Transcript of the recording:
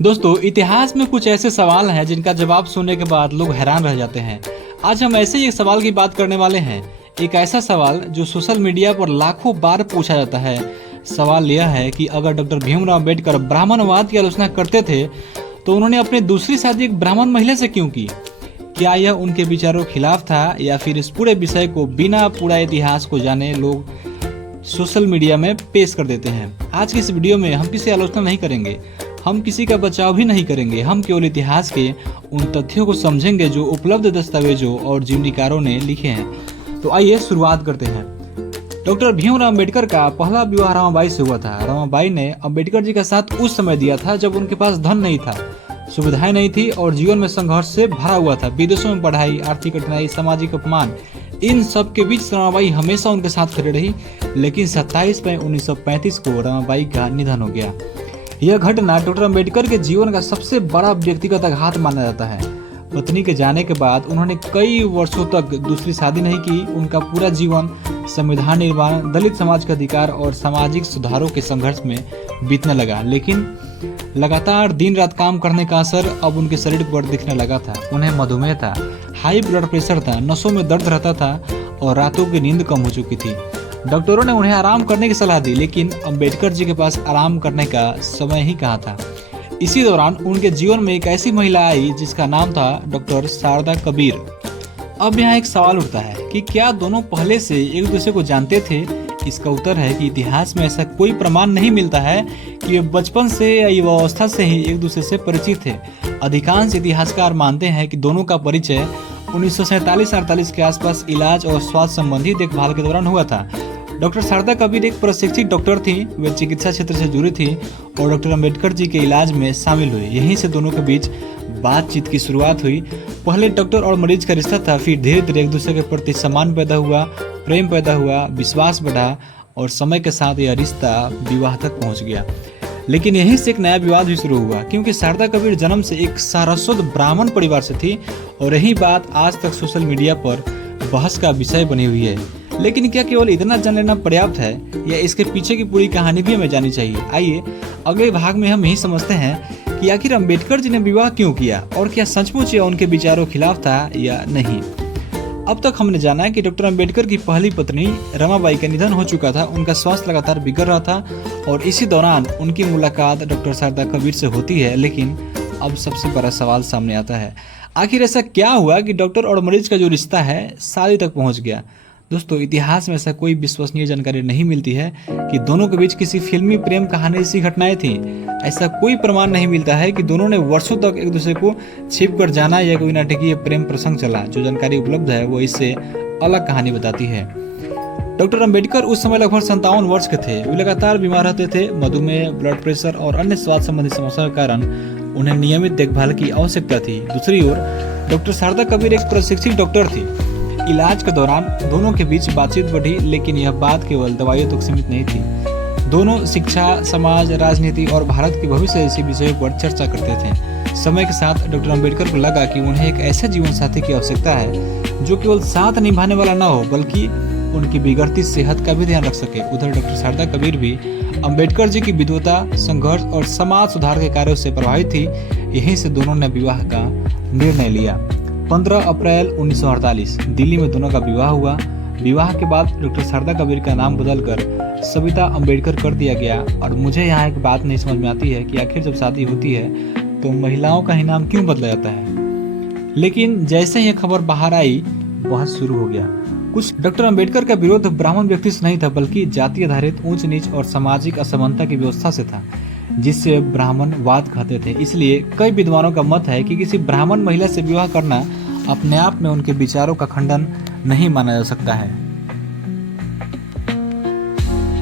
दोस्तों, इतिहास में कुछ ऐसे सवाल हैं जिनका जवाब सुनने के बाद लोग हैरान रह जाते हैं। आज हम ऐसे ही एक सवाल की बात करने वाले हैं। एक ऐसा सवाल जो सोशल मीडिया पर लाखों बार पूछा जाता है। सवाल यह है कि अगर डॉक्टर भीमराव अंबेडकर ब्राह्मणवाद की आलोचना करते थे तो उन्होंने अपनी दूसरी शादी एक ब्राह्मण महिला से क्यों की? क्या यह उनके विचारों के खिलाफ था या फिर इस पूरे विषय को बिना पूरा इतिहास को जाने लोग सोशल मीडिया में पेश कर देते हैं। आज की इस वीडियो में हम किसी आलोचना नहीं करेंगे, हम किसी का बचाव भी नहीं करेंगे। हम केवल इतिहास के उन तथ्यों को समझेंगे जो उपलब्ध दस्तावेजों और जीवनीकारों ने लिखे हैं। तो आइए शुरुआत करते हैं। डॉक्टर भीमराव अंबेडकर का पहला विवाह रमाबाई से हुआ था। रमाबाई ने अंबेडकर जी का साथ उस समय दिया था जब उनके पास धन नहीं था, सुविधाएं नहीं थी और जीवन में संघर्ष से भरा हुआ था। विदेशों में पढ़ाई, आर्थिक कठिनाई, सामाजिक अपमान, इन सब के बीच रमाबाई हमेशा उनके साथ खड़ी रही। लेकिन 27 मई 1935 को रमाबाई का निधन हो गया। यह घटना डॉक्टर अंबेडकर के जीवन का सबसे बड़ा व्यक्तिगत आघात माना जाता है। पत्नी के जाने के बाद उन्होंने कई वर्षों तक दूसरी शादी नहीं की। उनका पूरा जीवन संविधान निर्माण, दलित समाज का अधिकार और सामाजिक सुधारों के संघर्ष में बीतने लगा। लेकिन लगातार दिन रात काम करने का असर अब उनके शरीर पर दिखने लगा था। उन्हें मधुमेह था, हाई ब्लड प्रेशर था, नसों में दर्द रहता था और रातों की नींद कम हो चुकी थी। डॉक्टरों ने उन्हें आराम करने की सलाह दी, लेकिन अंबेडकर जी के पास आराम करने का समय ही कहाँ था। इसी दौरान उनके जीवन में एक ऐसी महिला आई जिसका नाम था डॉक्टर शारदा कबीर। अब यहाँ एक सवाल उठता है कि क्या दोनों पहले से एक दूसरे को जानते थे? इसका उत्तर है कि इतिहास में ऐसा कोई प्रमाण नहीं मिलता है कि वे बचपन से या युवावस्था से ही एक दूसरे से परिचित थे। अधिकांश इतिहासकार मानते हैं कि दोनों का परिचय 1947-48 के आसपास इलाज और स्वास्थ्य संबंधी देखभाल के दौरान हुआ था। डॉक्टर शारदा कबीर एक प्रशिक्षित डॉक्टर थी। वे चिकित्सा क्षेत्र से जुड़ी थी और डॉक्टर अंबेडकर जी के इलाज में शामिल हुई। यहीं से दोनों के बीच बातचीत की शुरुआत हुई। पहले डॉक्टर और मरीज का रिश्ता था, फिर धीरे धीरे एक दूसरे के प्रति सम्मान पैदा हुआ, प्रेम पैदा हुआ, विश्वास बढ़ा और समय के साथ यह रिश्ता विवाह तक पहुंच गया। लेकिन यहीं से एक नया विवाद भी शुरू हुआ, क्योंकि शारदा कबीर जन्म से एक सारस्वत ब्राह्मण परिवार से थी और यही बात आज तक सोशल मीडिया पर बहस का विषय बनी हुई है। लेकिन क्या केवल इतना जान लेना पर्याप्त है या इसके पीछे की पूरी कहानी भी हमें जाननी चाहिए? आइए अगले भाग में हम यही समझते हैं कि आखिर अंबेडकर जी ने विवाह क्यों किया और क्या सचमुच यह उनके विचारों के खिलाफ था या नहीं। अब तक हमने जाना है कि डॉक्टर अंबेडकर की पहली पत्नी रमाबाई का निधन हो चुका था। उनका स्वास्थ्य लगातार बिगड़ रहा था और इसी दौरान उनकी मुलाकात डॉक्टर शारदा कबीर से होती है। लेकिन अब सबसे बड़ा सवाल सामने आता है, आखिर ऐसा क्या हुआ कि डॉक्टर और मरीज का जो रिश्ता है शादी तक पहुंच गया? दोस्तों, इतिहास में ऐसा कोई विश्वसनीय जानकारी नहीं मिलती है कि दोनों के बीच किसी फिल्मी प्रेम कहानी जैसी घटनाएं थी। ऐसा कोई प्रमाण नहीं मिलता है कि दोनों ने वर्षों तक एक दूसरे को छिप कर जाना या कोई नाटकीय प्रेम प्रसंग चला। जो जानकारी उपलब्ध है वो इससे अलग कहानी बताती है। डॉक्टर अंबेडकर उस समय लगभग 57 वर्ष के थे। वे लगातार बीमार रहते थे। मधुमेह, ब्लड प्रेशर और अन्य स्वास्थ्य संबंधी समस्याओं के कारण उन्हें नियमित देखभाल की आवश्यकता थी। दूसरी ओर डॉक्टर शारदा कबीर एक प्रशिक्षित डॉक्टर थी। इलाज के दौरान दोनों के बीच बातचीत बढ़ी, लेकिन यह बात केवल दवाइयों तक सीमित नहीं थी। दोनों शिक्षा, समाज, राजनीति और भारत के भविष्य जैसे विषयों पर चर्चा करते थे। समय के साथ डॉक्टर अंबेडकर को लगा कि उन्हें एक ऐसे जीवन साथी की आवश्यकता है जो केवल साथ निभाने वाला न हो बल्कि उनकी बिगड़ती सेहत का भी ध्यान रख सके। उधर डॉक्टर शारदा कबीर भी अंबेडकर जी की विद्वता, संघर्ष और समाज सुधार के कार्यों से प्रभावित थी। यहीं से दोनों ने विवाह का निर्णय लिया। 15 अप्रैल 1948 दिल्ली में दोनों का विवाह हुआ। विवाह के बाद डॉक्टर शारदा कबीर का नाम बदलकर सविता अंबेडकर कर दिया गया। और मुझे यहाँ एक बात नहीं समझ में आती है कि आखिर जब शादी होती है तो महिलाओं का ही नाम क्यों बदला जाता है। लेकिन जैसे ही खबर बाहर आई, बहस शुरू हो गया। कुछ डॉक्टर अंबेडकर का विरोध ब्राह्मण व्यक्ति से नहीं था बल्कि जाति आधारित ऊंच नीच और सामाजिक असमानता की व्यवस्था से था, जिससे ब्राह्मणवाद कहते थे। इसलिए कई विद्वानों का मत है कि किसी ब्राह्मण महिला से विवाह करना अपने आप में उनके विचारों का खंडन नहीं माना जा सकता है।